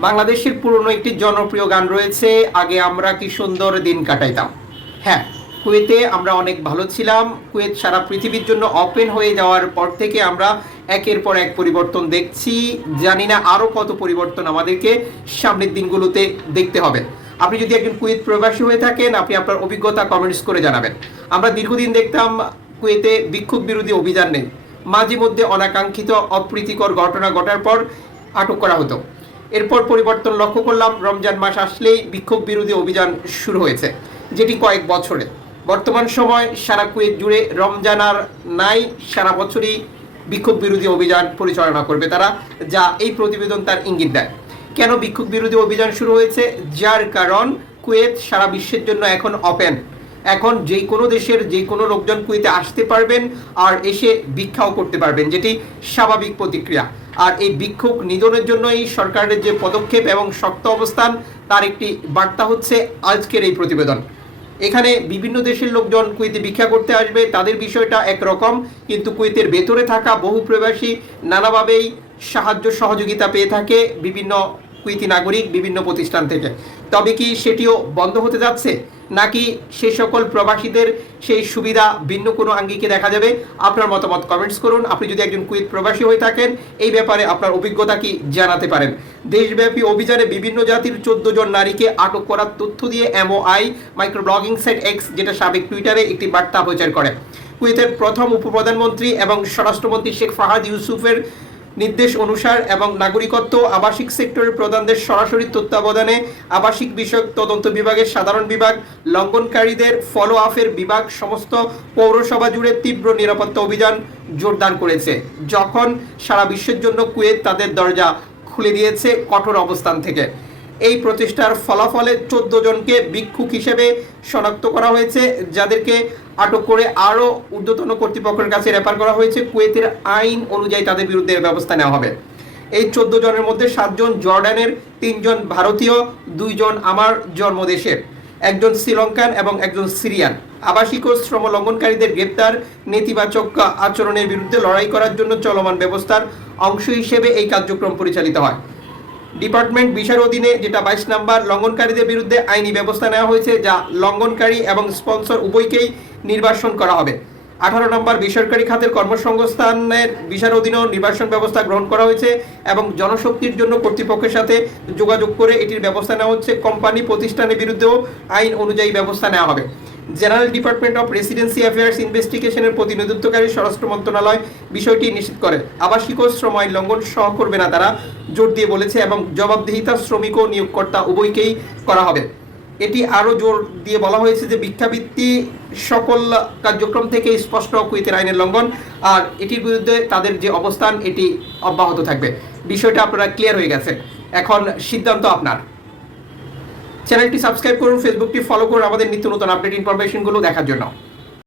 বাংলাদেশের পুরনো একটি জনপ্রিয় গান রয়েছে, আগে আমরা কি সুন্দর দিন কাটাইতাম। হ্যাঁ কুয়েতে আমরা অনেক ভালো ছিলাম, কুয়েত সারা পৃথিবীর জন্য ওপেন হয়ে যাওয়ার পর থেকে আমরা একের পর এক পরিবর্তন দেখছি। জানি না আরও কত পরিবর্তন আমাদেরকে সামনের দিনগুলোতে দেখতে হবে। আপনি যদি একজন কুয়েত প্রবাসী হয়ে থাকেন, আপনি আপনার অভিজ্ঞতা কমেন্টস করে জানাবেন। আমরা দীর্ঘদিন দেখতাম কুয়েতে বিক্ষোভ বিরোধী অভিযান নেই। মাঝে মধ্যে অনাকাঙ্ক্ষিত অপ্রীতিকর ঘটনা ঘটার পর আটক করা হতো। এরপর পরিবর্তন লক্ষ্য করলাম, রমজান মাস আসলেই বিক্ষোভ বিরোধী অভিযান শুরু হয়েছে, যেটি কয়েক বছরে বর্তমান সময় সারা কুয়েত জুড়ে রমজান আর নাই, সারা বছরই বিক্ষোভ বিরোধী অভিযান পরিচালনা করবে তারা, যা এই প্রতিবেদন তার ইঙ্গিত দেয়। কেন বিক্ষোভ বিরোধী অভিযান শুরু হয়েছে? যার কারণ, কুয়েত সারা বিশ্বের জন্য এখন ওপেন এখন যে কোনো দেশের যে কোনো লোকজন কুয়েতে আসতে পারবেন আর এসে ভিক্ষাও করতে পারবেন, যেটি স্বাভাবিক প্রতিক্রিয়া। আর এই বিক্ষোভ নিধনের জন্য এই সরকারের যে পদক্ষেপ এবং শক্ত অবস্থান, তার একটি বার্তা হচ্ছে আজকের এই প্রতিবেদন। এখানে বিভিন্ন দেশের লোকজন কুয়েতে ভিক্ষা করতে আসবে, তাদের বিষয়টা একরকম, কিন্তু কুয়েতের ভেতরে থাকা বহু প্রবাসী নানাভাবেই সাহায্য সহযোগিতা পেয়ে থাকে, বিভিন্ন কুইতি নাগরিক বিভিন্ন প্রতিষ্ঠান থেকে। তবে কি সেটিও বন্ধ হতে যাচ্ছে? নাকি সে সকল প্রবাসীদের সেই সুবিধা ভিন্ন কোনো আঙ্গিকে দেখা যাবে? আপনার মতামত কমেন্টস করুন। আপনি যদি একজন কুইত প্রবাসী হয়ে থাকেন, এই ব্যাপারে আপনার অভিজ্ঞতা কি জানাতে পারেন? দেশব্যাপী অভিযানে বিভিন্ন জাতির চোদ্দ জন নারীকে আটক করার তথ্য দিয়ে MOI micro blogging site X যেটা সাবেক টুইটারে একটি বার্তা প্রচার করে। কুয়েতের প্রথম উপপ্রধানমন্ত্রী এবং স্বরাষ্ট্রমন্ত্রী শেখ ফাহাদ ইউসুফের নির্দেশ অনুসার এবং নাগরিকত্ব, আবাসিক সেক্টরের প্রধানদের সরাসরি তত্ত্বাবধানে আবাসিক বিষয়ক তদন্ত বিভাগের সাধারণ বিভাগ, লঙ্ঘনকারীদের ফলো আপের বিভাগ, সমস্ত পৌরসভা জুড়ে তীব্র নিরাপত্তা অভিযান জোরদার করেছে, যখন সারা বিশ্বের জন্য কুয়েত তাদের দরজা খুলে দিয়েছে কঠোর অবস্থান থেকে। এই প্রচেষ্টার ফলাফলে চোদ্দ জনকে ভিক্ষুক হিসেবে শনাক্ত করা হয়েছে, যাদেরকে আটক করে আরও ঊর্ধ্বতন কর্তৃপক্ষের কাছে রেফার করা হয়েছে। কুয়েতের আইন অনুযায়ী তাদের বিরুদ্ধে ব্যবস্থা নেওয়া হবে। এই চোদ্দ জনের মধ্যে সাতজন জর্ডানের, তিনজন ভারতীয়, দুইজন আমার জন্মদেশের একজন শ্রীলঙ্কান এবং একজন সিরিয়ান। আবাসিক ও শ্রম লঙ্ঘনকারীদের গ্রেপ্তার, নেতিবাচক আচরণের বিরুদ্ধে লড়াই করার জন্য চলমান ব্যবস্থার অংশ হিসেবে এই কার্যক্রম পরিচালিত হয়। ডিপার্টমেন্ট বিষয়ের অধীনে যেটা বাইশ নাম্বার, লঙ্ঘনকারীদের বিরুদ্ধে আইনি ব্যবস্থা নেওয়া হয়েছে যা লঙ্ঘনকারী এবং স্পন্সর উভয়কেই নির্বাসন করা হবে। আঠারো নম্বর, বেসরকারি খাতের কর্মসংস্থানের বিষয়ের অধীনেও নির্বাসন ব্যবস্থা গ্রহণ করা হয়েছে এবং জনশক্তির জন্য কর্তৃপক্ষের সাথে যোগাযোগ করে এটির ব্যবস্থা নেওয়া হচ্ছে। কোম্পানি প্রতিষ্ঠানের বিরুদ্ধেও আইন অনুযায়ী ব্যবস্থা নেওয়া হবে। General department of residency affairs ইনভেস্টিগেশনের প্রতিনিধিত্বকারী স্বরাষ্ট্র মন্ত্রণালয় বিষয়টি নিশ্চিত করে। আবাসিক ও শ্রম আইন লঙ্ঘন সহ করবে না তারা, জোর দিয়ে বলেছে, এবং জবাবদিহিতা শ্রমিক ও নিয়োগকর্তা উভয়কেই করা হবে। এটি আরও জোর দিয়ে বলা হয়েছে যে ভিক্ষাবৃত্তি সকল কার্যক্রম থেকে স্পষ্ট কুয়েতের আইনের লঙ্ঘন, আর এটির বিরুদ্ধে তাদের যে অবস্থান, এটি অব্যাহত থাকবে। বিষয়টা আপনারা ক্লিয়ার হয়ে গেছে এখন সিদ্ধান্ত আপনার। চ্যানেলটি সাবস্ক্রাইব করুন ফেসবুকটি ফলো করুন আমাদের নিত্য নতুন আপডেট ইনফরমেশনগুলো দেখার জন্য।